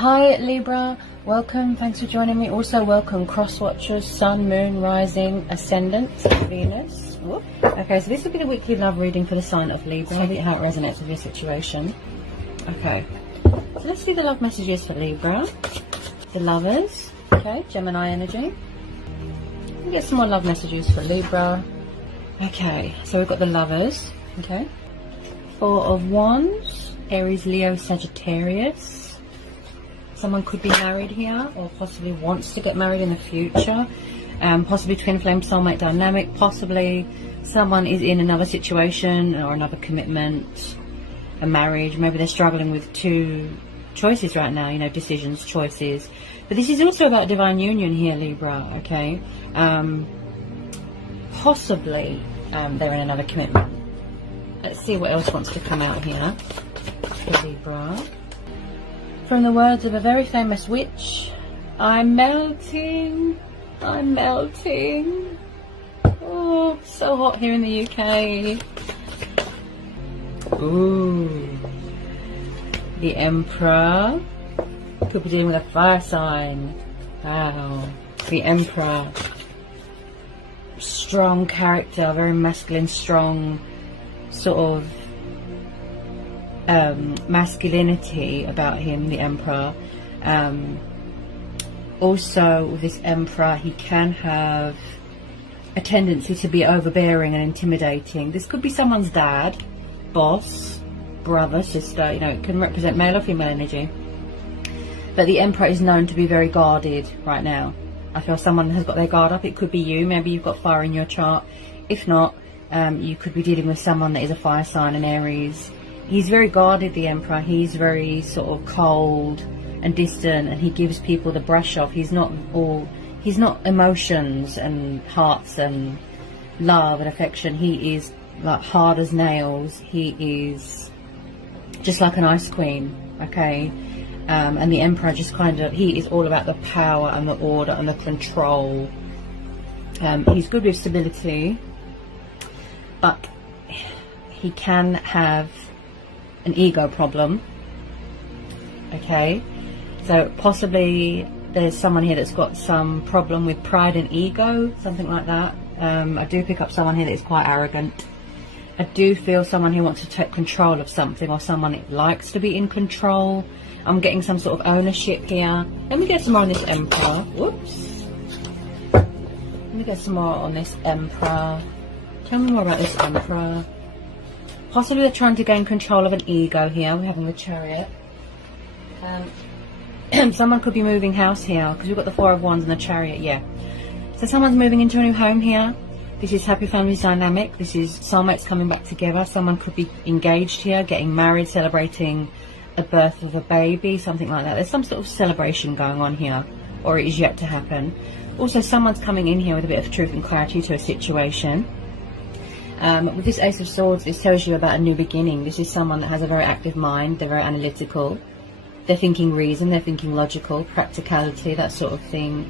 Hi Libra, welcome, thanks for joining me. Also welcome cross watchers, Sun, Moon, Rising, Ascendant, Venus. Whoop. Okay, so this will be the weekly love reading for the sign of Libra. I'll see how it resonates with your situation. Okay, so let's see the love messages for Libra. The lovers, okay, Gemini energy. We'll get some more love messages for Libra. Okay, so we've got the lovers, okay. Four of Wands, Aries, Leo, Sagittarius. Someone could be married here or possibly wants to get married in the future. Possibly twin flame soulmate dynamic. Possibly someone is in another situation or another commitment, a marriage. Maybe they're struggling with two choices right now, you know, decisions, choices. But this is also about divine union here, Libra, okay? Possibly they're in another commitment. Let's see what else wants to come out here for Libra. From the words of a very famous witch, I'm melting, I'm melting. Oh, so hot here in the UK. Ooh, the Emperor. Could be dealing with a fire sign. Wow, the Emperor. Strong character, very masculine, strong sort of masculinity about him, the Emperor. Also with this Emperor, he can have a tendency to be overbearing and intimidating. This could be someone's dad, boss, brother, sister, you know, it can represent male or female energy. But the Emperor is known to be very guarded right now. I feel someone has got their guard up. It could be you, maybe you've got fire in your chart. If not, you could be dealing with someone that is a fire sign, an Aries. He's very guarded, the Emperor. He's very sort of cold and distant, and he gives people the brush off. He's not emotions and hearts and love and affection. He is like hard as nails. He is just like an ice queen, okay? And the Emperor just kind of, he is all about the power and the order and the control. He's good with stability, but he can have an ego problem, okay? So possibly there's someone here that's got some problem with pride and ego, something like that. I do pick up someone here that is quite arrogant. I do feel someone who wants to take control of something, or someone that likes to be in control. I'm getting some sort of ownership here. Let me get some more on this Emperor. Whoops. Let me get some more on this Emperor. Tell me more about this Emperor. Possibly they're trying to gain control of an ego here. We're having the Chariot. Someone could be moving house here, because we've got the Four of Wands and the Chariot, yeah. So someone's moving into a new home here. This is happy families dynamic. This is soulmates coming back together. Someone could be engaged here, getting married, celebrating a birth of a baby, something like that. There's some sort of celebration going on here, or it is yet to happen. Also, someone's coming in here with a bit of truth and clarity to a situation. With this Ace of Swords, this tells you about a new beginning. This is someone that has a very active mind. They're very analytical. They're thinking reason. They're thinking logical, practicality, that sort of thing.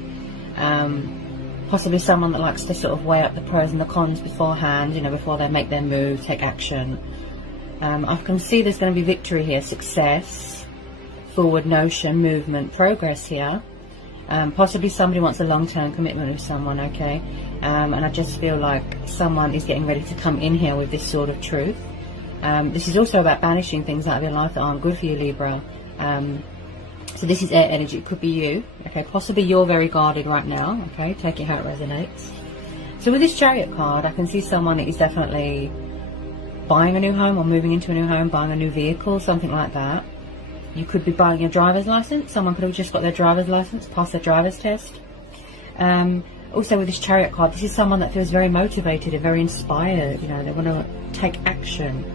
Possibly someone that likes to sort of weigh up the pros and the cons beforehand, you know, before they make their move, take action. I can see there's going to be victory here, success, forward motion, movement, progress here. Possibly somebody wants a long-term commitment with someone, okay? And I just feel like someone is getting ready to come in here with this sort of truth. This is also about banishing things out of your life that aren't good for you, Libra. So this is air energy. It could be you, okay? Possibly you're very guarded right now, okay? Take it how it resonates. So with this Chariot card, I can see someone that is definitely buying a new home or moving into a new home, buying a new vehicle, something like that. You could be buying your driver's license. Someone could have just got their driver's license, passed their driver's test. Also with this Chariot card, this is someone that feels very motivated and very inspired. You know, they want to take action.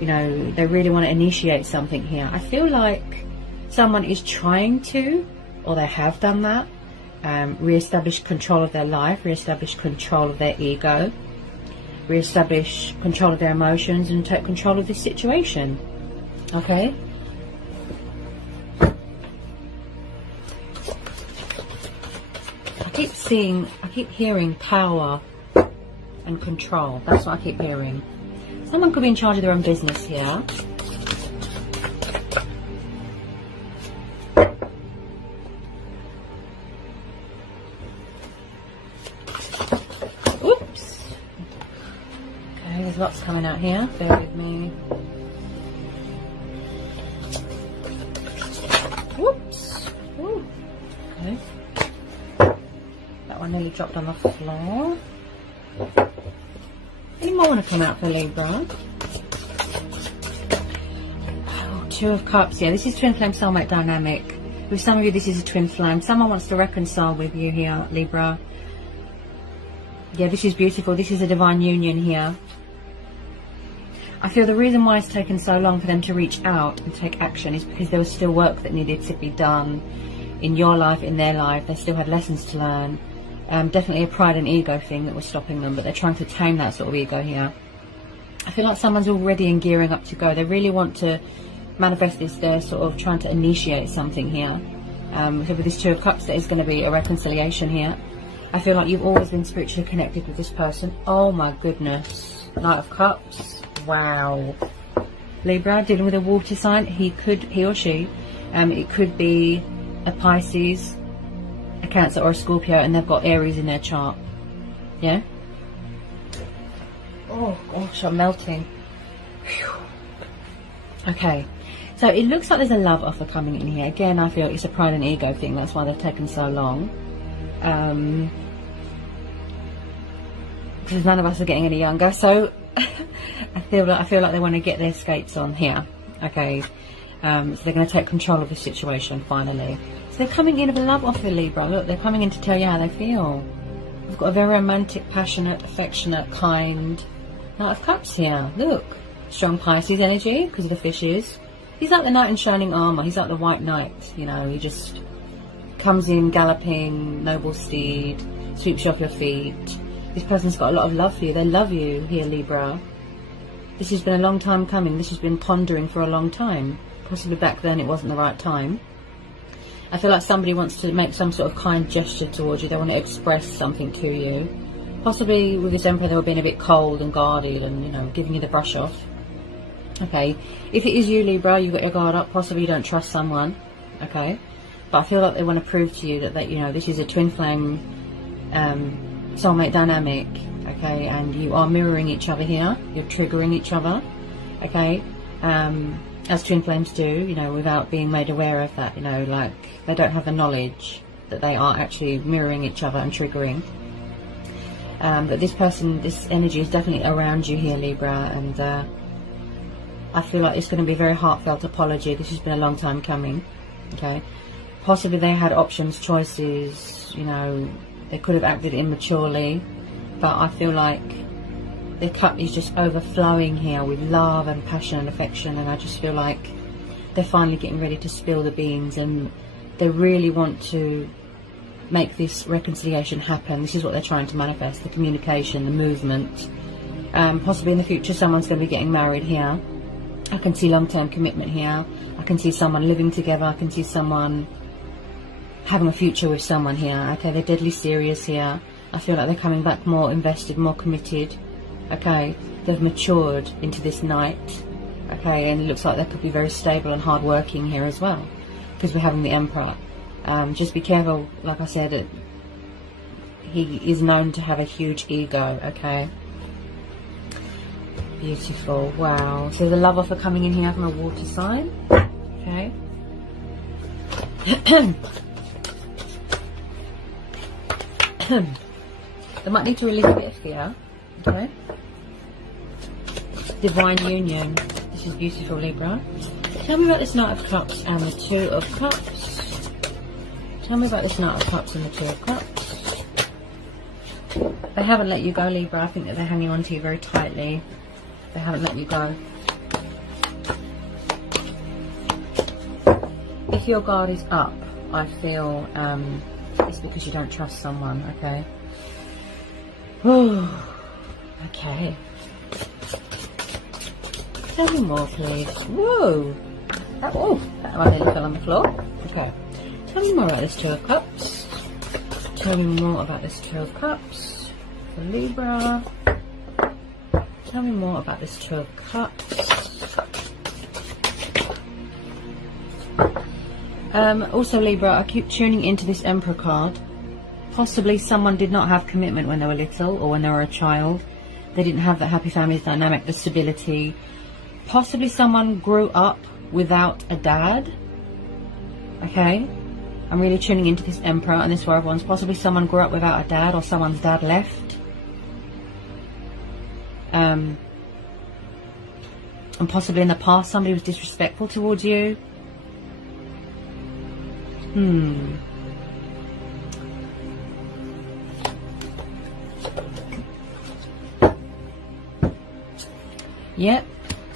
You know, they really want to initiate something here. I feel like someone is trying to, or they have done that, re-establish control of their life, re-establish control of their ego, re-establish control of their emotions, and take control of this situation. Okay? I keep hearing power and control. That's what I keep hearing. Someone could be in charge of their own business here. There's lots coming out here. Bear with me. Whoops. Ooh. Okay. That one nearly dropped on the floor. Any more want to come out for Libra? Oh, Two of Cups. Yeah, this is twin flame soulmate dynamic. With some of you, this is a twin flame. Someone wants to reconcile with you here, Libra. Yeah, this is beautiful. This is a divine union here. I feel the reason why it's taken so long for them to reach out and take action is because there was still work that needed to be done in your life, in their life. They still had lessons to learn. Definitely a pride and ego thing that was stopping them, but they're trying to tame that sort of ego here. I feel like someone's already in gearing up to go. They really want to manifest this. They're sort of trying to initiate something here. So with this Two of Cups, there is going to be a reconciliation here. I feel like you've always been spiritually connected with this person. Oh my goodness. Knight of Cups. Wow. Libra, dealing with a water sign. He or she, it could be a Pisces, a Cancer or a Scorpio, and they've got Aries in their chart. Yeah? Oh gosh, I'm melting. Whew. Okay. So it looks like there's a love offer coming in here. Again, I feel it's a pride and ego thing. That's why they've taken so long. Because none of us are getting any younger. So I feel like they want to get their skates on here. Okay. So they're going to take control of the situation finally. So they're coming in with a love offer, Libra. Look, they're coming in to tell you how they feel. They've got a very romantic, passionate, affectionate, kind Knight of Cups here. Look. Strong Pisces energy because of the fishes. He's like the knight in shining armour. He's like the white knight, you know. He just comes in galloping, noble steed, sweeps you off your feet. This person's got a lot of love for you. They love you here, Libra. This has been a long time coming. This has been pondering for a long time. Possibly back then it wasn't the right time. I feel like somebody wants to make some sort of kind gesture towards you. They want to express something to you. Possibly with this Emperor they were being a bit cold and guarded and, you know, giving you the brush off. Okay, if it is you, Libra, you've got your guard up. Possibly you don't trust someone. Okay, but I feel like they want to prove to you that you know, this is a twin flame soulmate dynamic. Okay, and you are mirroring each other here. You're triggering each other. Okay, as twin flames do, you know, without being made aware of that. You know, like they don't have the knowledge that they are actually mirroring each other and triggering. But this person, this energy is definitely around you here, Libra, and I feel like it's going to be a very heartfelt apology. This has been a long time coming. Okay, possibly they had options, choices, you know, they could have acted immaturely, but I feel like the cup is just overflowing here with love and passion and affection, and I just feel like they're finally getting ready to spill the beans, and they really want to make this reconciliation happen. This is what they're trying to manifest, the communication, the movement. Possibly in the future someone's going to be getting married here. I can see long-term commitment here. I can see someone living together. I can see someone having a future with someone here. Okay, they're deadly serious here. I feel like they're coming back more invested, more committed. Okay, they've matured into this knight. Okay, and it looks like they could be very stable and hard-working here as well, because we're having the Emperor. Just be careful, like I said, he is known to have a huge ego. Okay. Beautiful. Wow. So the love offer coming in here from a water sign. Okay. They might need to release a bit of fear. Okay. Divine union. This is beautiful, Libra. Tell me about this Knight of Cups and the Two of Cups. Tell me about this Knight of Cups and the Two of Cups. They haven't let you go, Libra. I think that they're hanging on to you very tightly. They haven't let you go. If your guard is up, I feel it's because you don't trust someone. Okay. Whew. Okay. Tell me more, please. Whoa. That one nearly fell on the floor. Okay. Tell me more about this Two of Cups. Tell me more about this Two of Cups for Libra. Tell me more about this Two of Cups. Also, Libra, I keep tuning into this Emperor card. Possibly someone did not have commitment when they were little or when they were a child. They didn't have that happy family dynamic, the stability. Possibly someone grew up without a dad. Okay, I'm really tuning into this Emperor and this Four of Wands. Possibly someone grew up without a dad, or someone's dad left. And possibly in the past somebody was disrespectful towards you. Yep.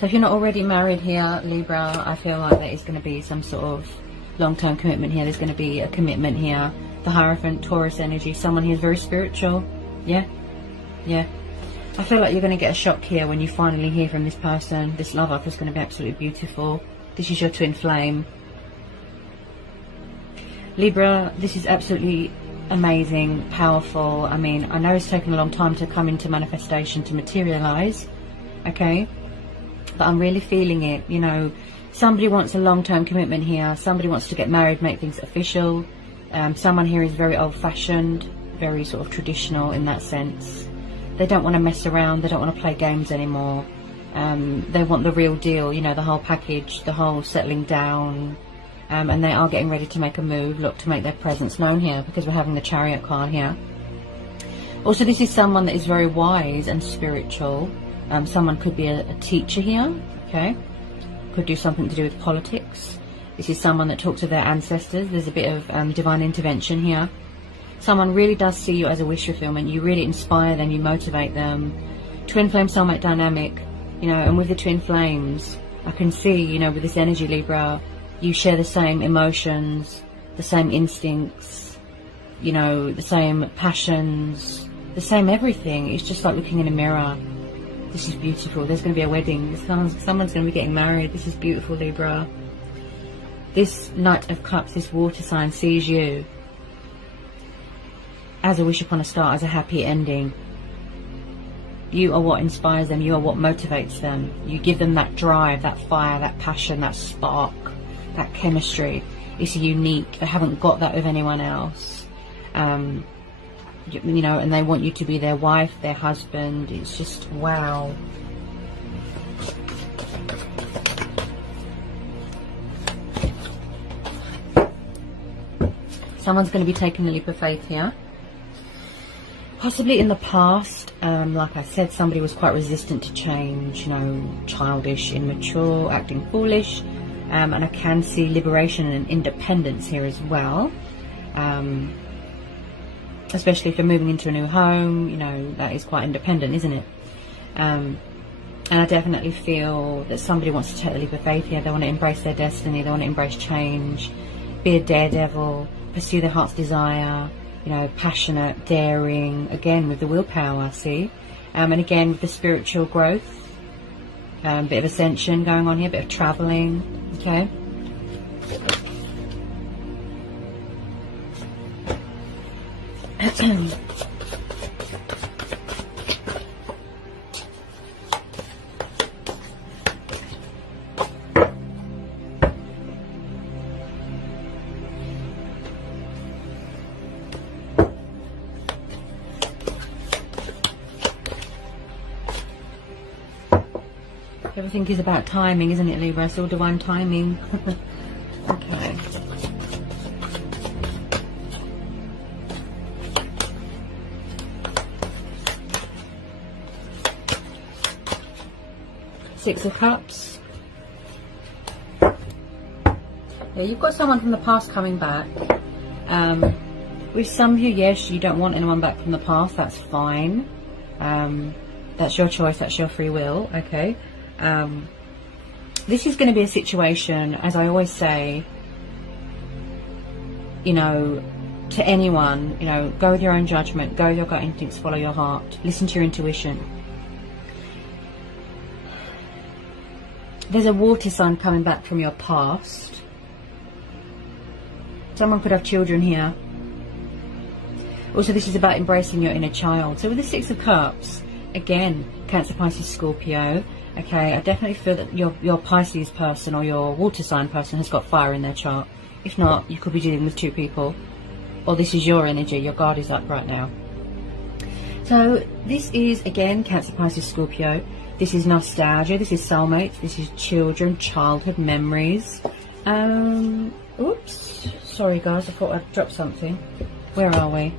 So if you're not already married here, Libra, I feel like there is going to be some sort of long-term commitment here. There's going to be a commitment here. The Hierophant, Taurus energy, someone who's very spiritual. Yeah. Yeah. I feel like you're going to get a shock here when you finally hear from this person. This love offer is going to be absolutely beautiful. This is your twin flame. Libra, this is absolutely amazing, powerful. I mean, I know it's taken a long time to come into manifestation, to materialize. Okay, but I'm really feeling it. You know, somebody wants a long-term commitment here. Somebody wants to get married, make things official. Someone here is very old-fashioned, very sort of traditional in that sense. They don't want to mess around. They don't want to play games anymore. They want the real deal, you know, the whole package, the whole settling down. And they are getting ready to make a move, look, to make their presence known here, because we're having the Chariot card here. Also, this is someone that is very wise and spiritual. Someone could be a teacher here, okay? Could do something to do with politics. This is someone that talks to their ancestors. There's a bit of divine intervention here. Someone really does see you as a wish fulfillment. You really inspire them, you motivate them. Twin flame soulmate dynamic, you know, and with the twin flames, I can see, you know, with this energy, Libra, you share the same emotions, the same instincts, you know, the same passions, the same everything. It's just like looking in a mirror. This is beautiful. There's going to be a wedding. Someone's going to be getting married. This is beautiful, Libra. This Knight of Cups, this water sign, sees you as a wish upon a star, as a happy ending. You are what inspires them. You are what motivates them. You give them that drive, that fire, that passion, that spark, that chemistry. It's unique. They haven't got that with anyone else. You know, and they want you to be their wife, their husband. It's just wow. Someone's going to be taking a leap of faith here. Possibly in the past, like I said, somebody was quite resistant to change, you know, childish, immature, acting foolish. And I can see liberation and independence here as well. Especially if you're moving into a new home, you know, that is quite independent, isn't it? And I definitely feel that somebody wants to take the leap of faith here. They want to embrace their destiny. They want to embrace change, be a daredevil, pursue their heart's desire, you know, passionate, daring, again with the willpower, see? And again with the spiritual growth, bit of ascension going on here, bit of traveling, okay? Everything is about timing, isn't it, Libra? It's all divine timing. Okay. Six of Cups. Yeah, you've got someone from the past coming back. With some of you, yes, you don't want anyone back from the past. That's fine. That's your choice. That's your free will. Okay. This is going to be a situation, as I always say, you know, to anyone, you know, go with your own judgment, go with your gut instincts, follow your heart, listen to your intuition. There's a water sign coming back from your past. Someone could have children here. Also, this is about embracing your inner child. So with the Six of Cups, again, Cancer, Pisces, Scorpio. Okay, I definitely feel that your Pisces person or your water sign person has got fire in their chart. If not, you could be dealing with two people. Or this is your energy, your guard is up right now. So So this is, again, Cancer, Pisces, Scorpio. This is nostalgia, this is soulmates, this is children, childhood memories. Oops, sorry guys, I thought I'd dropped something. Where are we?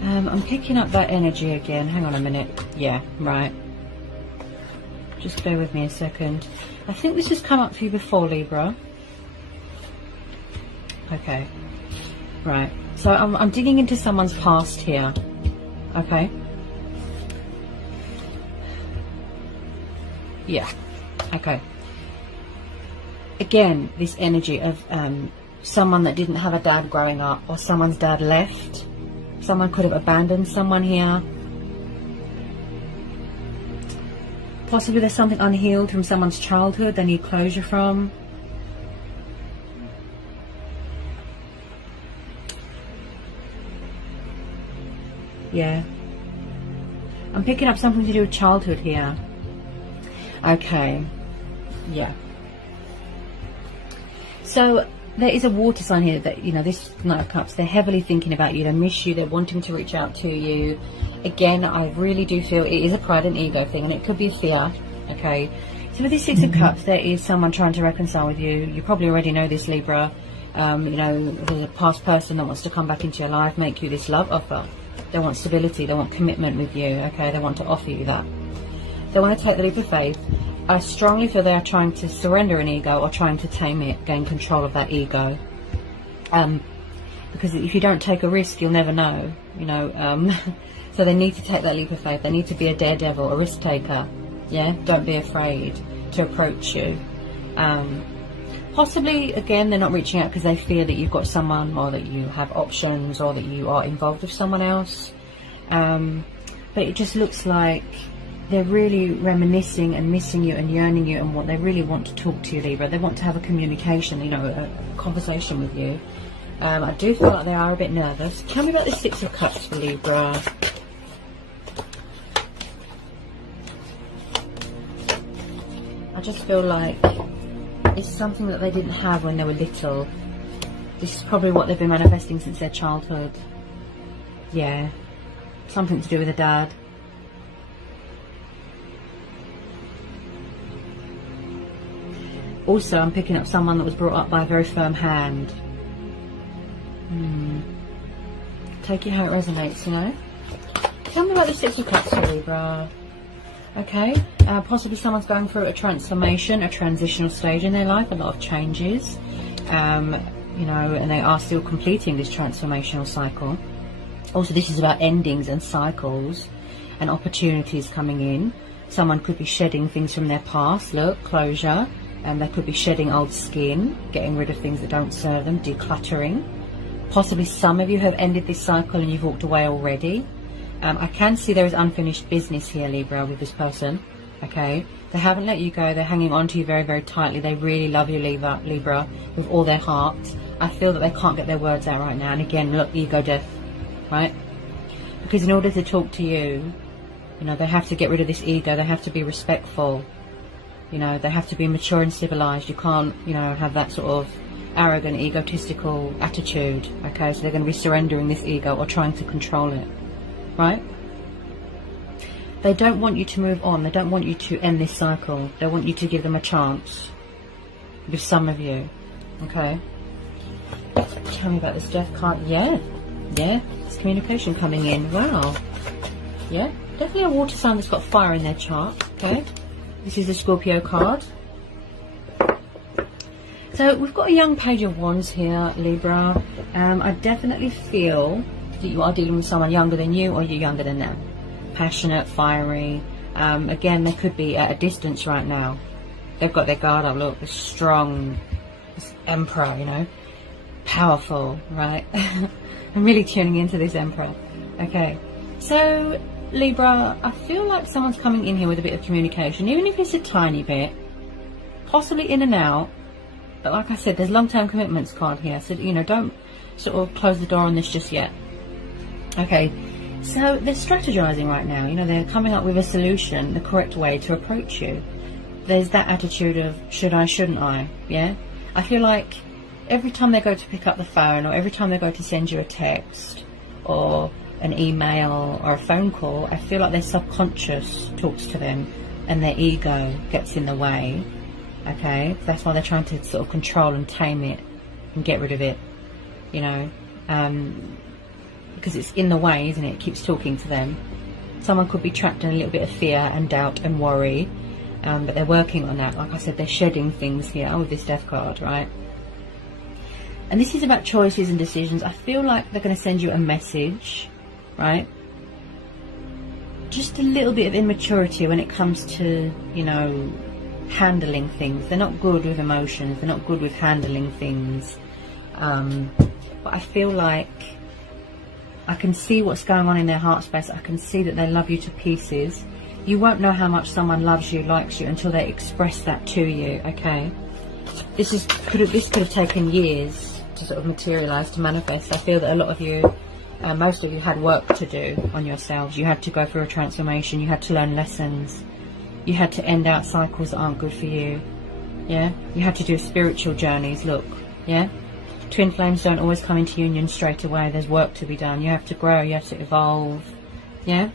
I'm picking up that energy again. Hang on a minute. Yeah, right. Just bear with me a second. I think this has come up for you before, Libra. Okay. Right. So I'm digging into someone's past here. Okay. Yeah. Okay. Again, this energy of someone that didn't have a dad growing up, or someone's dad left. Someone could have abandoned someone here. Possibly there's something unhealed from someone's childhood they need closure from. Yeah. I'm picking up something to do with childhood here. Okay. Yeah. So there is a water sign here that, you know, this Knight of Cups, they're heavily thinking about you, they miss you, they're wanting to reach out to you. Again, I really do feel it is a pride and ego thing, and it could be a fear. Okay. So with this Six of Cups, there is someone trying to reconcile with you. You probably already know this, Libra. You know, there's a past person that wants to come back into your life, make you this love offer. They want stability, they want commitment with you, okay? They want to offer you that. They want to take the leap of faith. I strongly feel they are trying to surrender an ego or trying to tame it, gain control of that ego. Because if you don't take a risk, you'll never know, you know. So they need to take that leap of faith. They need to be a daredevil, a risk taker. Yeah, don't be afraid to approach you. Possibly, again, they're not reaching out because they fear that you've got someone, or that you have options, or that you are involved with someone else. But it just looks like they're really reminiscing and missing you and yearning you, and what they really want to talk to you, Libra. They want to have a communication, you know, a conversation with you. I do feel like they are a bit nervous. Tell me about the Six of Cups for Libra. I just feel like it's something that they didn't have when they were little. This is probably what they've been manifesting since their childhood. Yeah. Something to do with a dad. Also, I'm picking up someone that was brought up by a very firm hand. Take it how it resonates, you know. Tell me about the Six of Cups for Libra. Okay, possibly someone's going through a transformation, a transitional stage in their life, a lot of changes, you know, and they are still completing this transformational cycle. Also, this is about endings and cycles and opportunities coming in. Someone could be shedding things from their past, look, closure, and they could be shedding old skin, getting rid of things that don't serve them, decluttering. Possibly some of you have ended this cycle and you've walked away already. I can see there is unfinished business here, Libra, with this person. Okay, they haven't let you go. They're hanging on to you very, very tightly. They really love you, Libra, with all their heart. I feel that they can't get their words out right now. And again, look, ego death, right? Because in order to talk to you, you know, they have to get rid of this ego. They have to be respectful. You know, they have to be mature and civilized. You can't, you know, have that sort of arrogant, egotistical attitude. Okay, so they're going to be surrendering this ego or trying to control it. Right? They don't want you to move on. They don't want you to end this cycle. They want you to give them a chance. With some of you. Okay? Tell me about this Death card. Yeah. Yeah. There's communication coming in. Wow. Yeah. Definitely a water sign that's got fire in their chart. Okay? This is the Scorpio card. So we've got a young Page of Wands here, Libra. I definitely feel that you are dealing with someone younger than you, or you're younger than them. Passionate, fiery. Again, they could be at a distance right now. They've got their guard up. Look, this strong, this Emperor, you know, powerful, right? I'm really tuning into this Emperor. Okay, so Libra, I feel like someone's coming in here with a bit of communication, even if it's a tiny bit, possibly in and out. But like I said, there's long-term commitments card here, so you know, don't sort of close the door on this just yet. Okay, so they're strategizing right now. You know, they're coming up with a solution, the correct way to approach you. There's that attitude of should I, shouldn't I? Yeah, I feel like every time they go to pick up the phone, or every time they go to send you a text, or an email or a phone call, I feel like their subconscious talks to them and their ego gets in the way. Okay, that's why they're trying to sort of control and tame it and get rid of it, you know, because it's in the way, isn't it? It keeps talking to them. Someone could be trapped in a little bit of fear and doubt and worry, but they're working on that. Like I said, they're shedding things here with this Death card, right? And this is about choices and decisions. I feel like they're going to send you a message, right? Just a little bit of immaturity when it comes to, you know, handling things. They're not good with emotions. They're not good with handling things. But I feel like I can see what's going on in their heart space. I can see that they love you to pieces. You won't know how much someone loves you, likes you, until they express that to you, okay? This could have taken years to sort of materialize, to manifest. I feel that a lot of you, most of you, had work to do on yourselves. You had to go through a transformation. You had to learn lessons. You had to end out cycles that aren't good for you. Yeah? You had to do spiritual journeys, look. Yeah? Twin flames don't always come into union straight away. There's work to be done. You have to grow. You have to evolve. Yeah?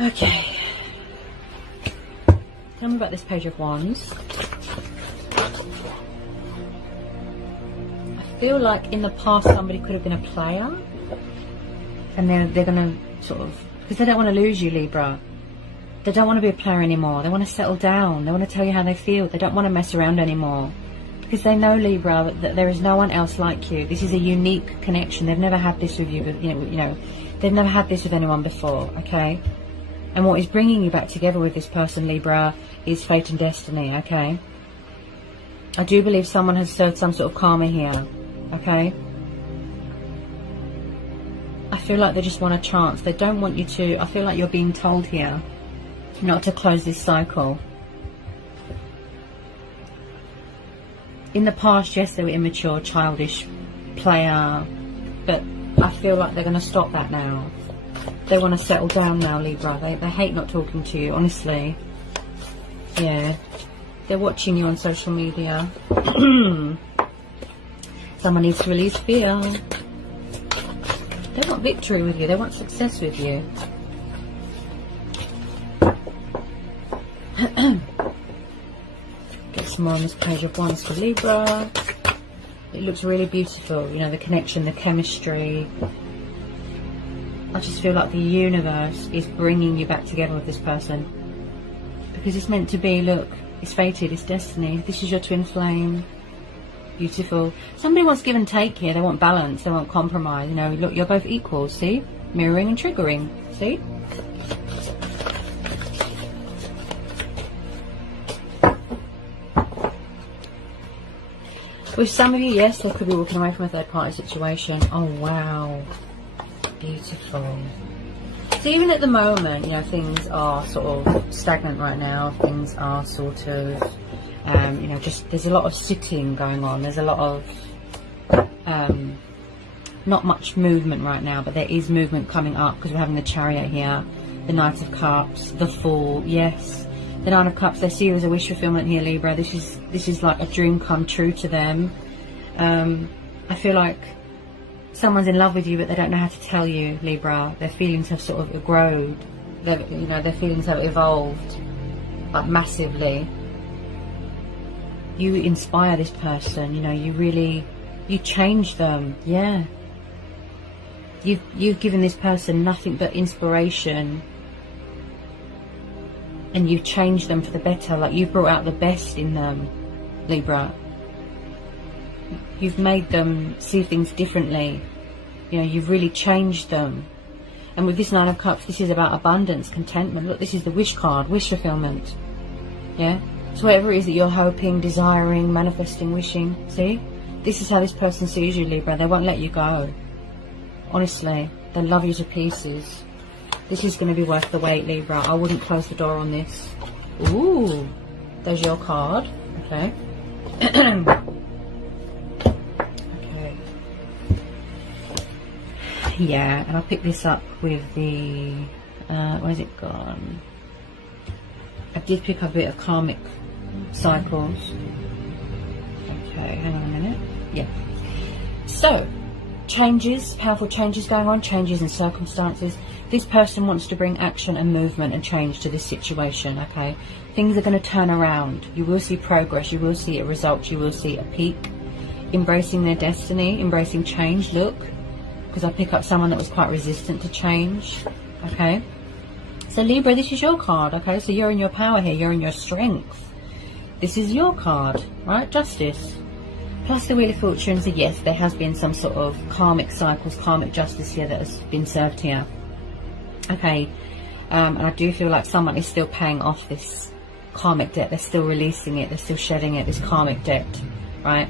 Okay. Tell me about this Page of Wands. I feel like in the past somebody could have been a player, and they're going to sort of, because they don't want to lose you, Libra. They don't want to be a player anymore. They want to settle down. They want to tell you how they feel. They don't want to mess around anymore, because they know, Libra, that there is no one else like you. This is a unique connection. They've never had this with you, but you know, they've never had this with anyone before. Okay. And what is bringing you back together with this person, Libra, is fate and destiny, okay? I do believe someone has served some sort of karma here, okay? I feel like they just want a chance. They don't want you to... I feel like you're being told here not to close this cycle. In the past, yes, they were immature, childish, player, but I feel like they're going to stop that now. They want to settle down now, Libra. They hate not talking to you, honestly. Yeah. They're watching you on social media. Someone needs to release fear. They want victory with you. They want success with you. Get some more on this Page of Wands for Libra. It looks really beautiful. You know, the connection, the chemistry. I just feel like the universe is bringing you back together with this person, because it's meant to be. Look, it's fated, it's destiny. This is your twin flame. Beautiful. Somebody wants give and take here. They want balance, they want compromise. You know, look, you're both equals, see? Mirroring and triggering, see? With some of you, yes, they could be walking away from a third party situation. Oh, wow. Beautiful. So even at the moment, you know, things are sort of stagnant right now. Things are sort of, you know, just there's a lot of sitting going on. There's a lot of, not much movement right now, but there is movement coming up, because we're having the Chariot here, the Knight of Cups, the Fool. Yes, the Nine of Cups. They see you as a wish fulfillment here, Libra. This is like a dream come true to them. I feel like someone's in love with you, but they don't know how to tell you, Libra. Their feelings have sort of grown. You know, their feelings have evolved, like, massively. You inspire this person. You know, you change them. Yeah. You've given this person nothing but inspiration, and you've changed them for the better. Like, you've brought out the best in them, Libra. You've made them see things differently. You know, you've really changed them. And with this Nine of Cups, this is about abundance, contentment. Look, this is the wish card, wish fulfillment. Yeah? So whatever it is that you're hoping, desiring, manifesting, wishing, see? This is how this person sees you, Libra. They won't let you go. Honestly, they love you to pieces. This is going to be worth the wait, Libra. I wouldn't close the door on this. Ooh, there's your card. Okay. Yeah, and I'll pick this up with the, where's it gone? I did pick up a bit of karmic cycles. Okay, hang on a minute. Yeah. So, changes, powerful changes going on, changes in circumstances. This person wants to bring action and movement and change to this situation, okay? Things are going to turn around. You will see progress, you will see a result, you will see a peak. Embracing their destiny, embracing change, look. Because I pick up someone that was quite resistant to change, okay? So Libra, this is your card, okay? So you're in your power here, you're in your strength. This is your card, right? Justice. Plus the Wheel of Fortune, so yes, there has been some sort of karmic cycles, karmic justice here that has been served here. Okay, and I do feel like someone is still paying off this karmic debt. They're still releasing it, they're still shedding it, this karmic debt, right?